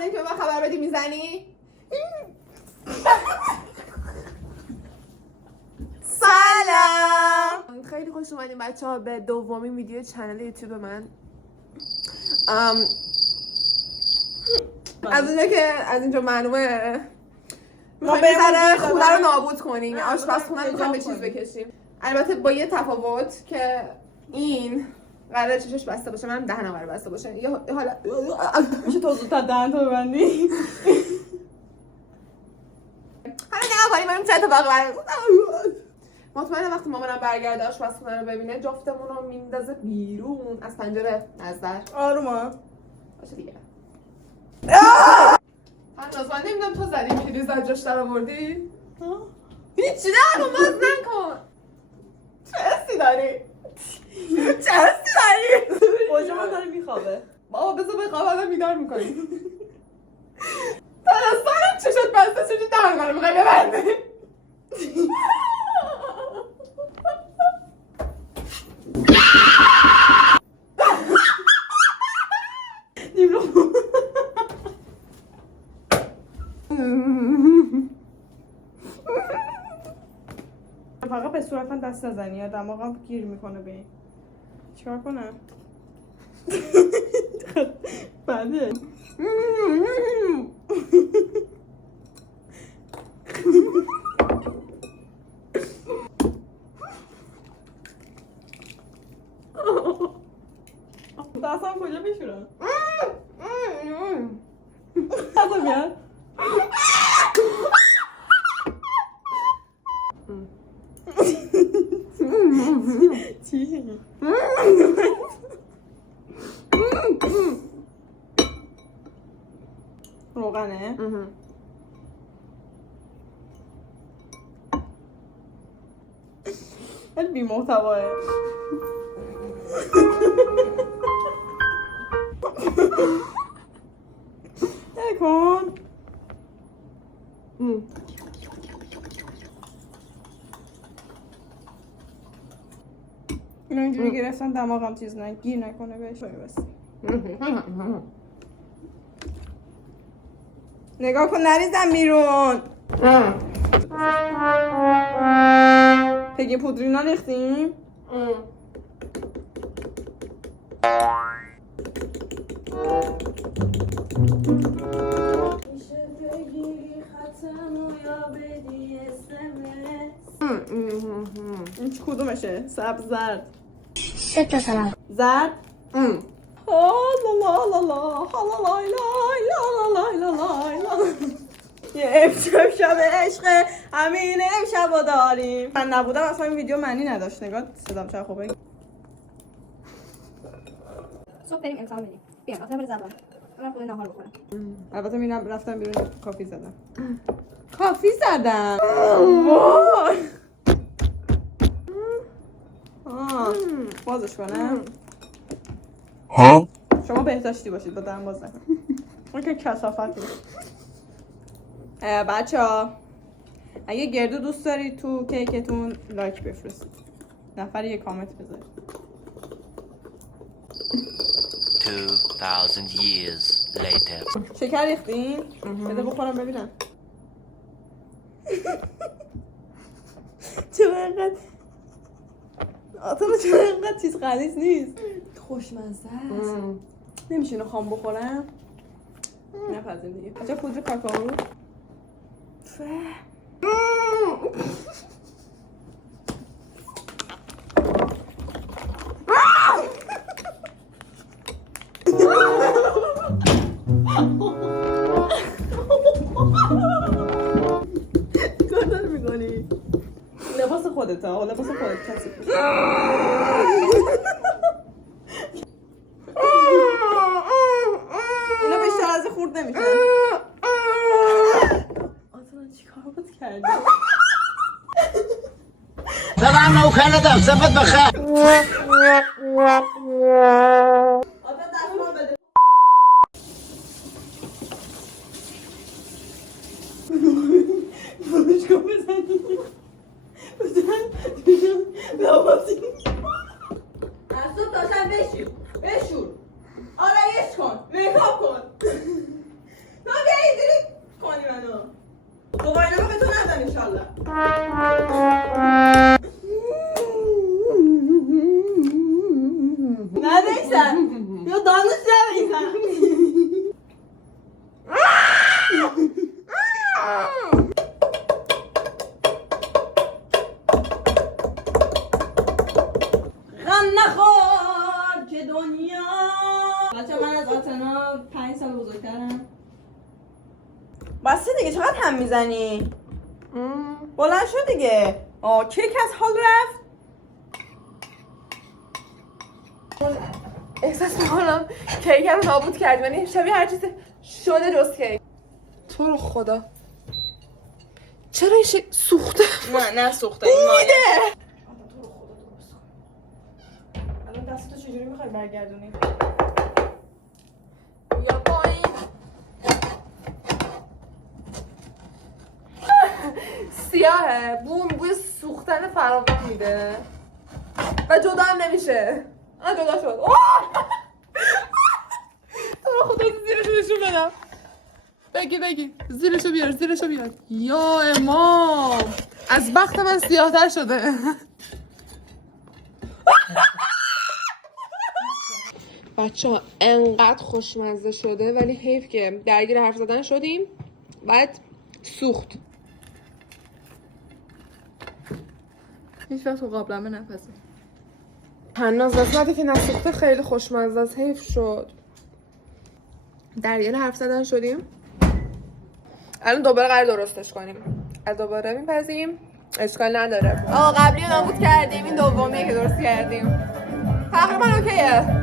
قبل اینکه به من خبر بدی میزنی؟ سلام. خیلی خوش اومدین بچه‌ها به دومین ویدیو کانال یوتیوب من. از اینجا معلومه ما بریم خونه رو نابود کنیم، آشپزخونه رو می‌خوایم به چیز بکشیم. البته با یه تفاوت که این قراره چشش بسته باشه، منم دهنم قراره بسته باشه. یه حالا میشه تو زودتر دهن تو ببندی؟ حالا نگاه کنیم بریم چه اتفاقی برای مطمئنم وقتی مامانم برگرده آشپزخونه رو ببینه جفتمون رو میندازه بیرون از پنجره نظر. آروما باشه دیگه. من نمیدونم تو زدی پریز از جاش در آوردی؟ هیچی نه باز نکن. چه حسی داری؟ چه حسی داری؟ باجه من داره میخوابه. بابا بذار بخوابم بیدار میکنی. ترستانم چشت بسته چشت در منو میخوای ببنده. فقط به صورتم دست نزنی یا دماغم گیر میکنه به این. چیکار کنم؟ بده دستم کجا بشورم؟ دستم بیاد چی؟ روغنه؟ خیلی بی محتواه. نکن. اینو اینجوری گرفتن دماغم چیز گیر نکنه بهش بس. نگاه کن نریزم بیرون. پگی پودرینا ریختیم. این چی کدومشه؟ سبز زرد セットさら زرد لا لا لا لا لا لا یه امشب شب عشق همین امشب رو داریم. من نبودم اصلا این ویدیو معنی نداشت. نگاه صدام چه خوبه. صبح بریم امتحان بدیم. بیا آخه بریم زبان. من خود نهار بخورم. البته میرم رفتم بیرون کافی زدم. کافی زدم. وای. بازش کنم. ها؟ شما بهداشتی باشید با دهن باز نکن. اون که کثافتی. بچه‌ها اگه گردو دوست دارید تو کیکتون لایک بفرستید. نفر یه کامنت بذارید. 2000 years later. شکر ریختین؟ بده بخورم ببینم. چرا اینقدر چرا اینقدر چیز غلیظ نیست؟ خوشمزه است. نمیشه اینو خام بخورم؟ نپذیم دیگه. چه پودر کاکائو؟ کار میکنی؟ لباس خودت ها، لباس خودت کسی اینا بیشتر از خورد نمیشن. آتونا چی کار بود کردی؟ طبعا ما وكالة صفت بخير. از تو تاشم بشور آرایش کن میکاپ کن Neredeysen? Ya danış yapmayın. غم نخور که دنیا بچه من از آتنا 5 سال بزرگترم. بسته دیگه چقدر هم میزنی؟ بلند شد دیگه. کیک از حال رفت. احساس میکنم کیک رو نابود کردیم، یعنی شبیه هر چیزی شده جز کیک. تو رو خدا چرا این سوخته؟ نه سوخته این مایه. الان دستتو چجوری میخوای برگردونی؟ یا پایین. سیاهه، بوی سوختن فراوان میده و جدا هم نمیشه. جدا شد. تو رو خدا زیرشو نشون بدم. بگی زیرشو بیار. یا امام از بخت من سیاه‌تر شده. بچه‌ها انقدر خوشمزه شده، ولی حیف که درگیر حرف زدن شدیم بعد سوخت. هیچ وقت تو قابلمه نپزه. هنوز قسمتی که نسوخته خیلی خوشمزه است، حیف شد. درگیر حرف زدن شدیم. الان دوباره قرار درستش کنیم. از دوباره میپزیم. اشکال نداره. قبلی رو نابود کردیم، این دومیه که درست کردیم. تقریبا اوکیه.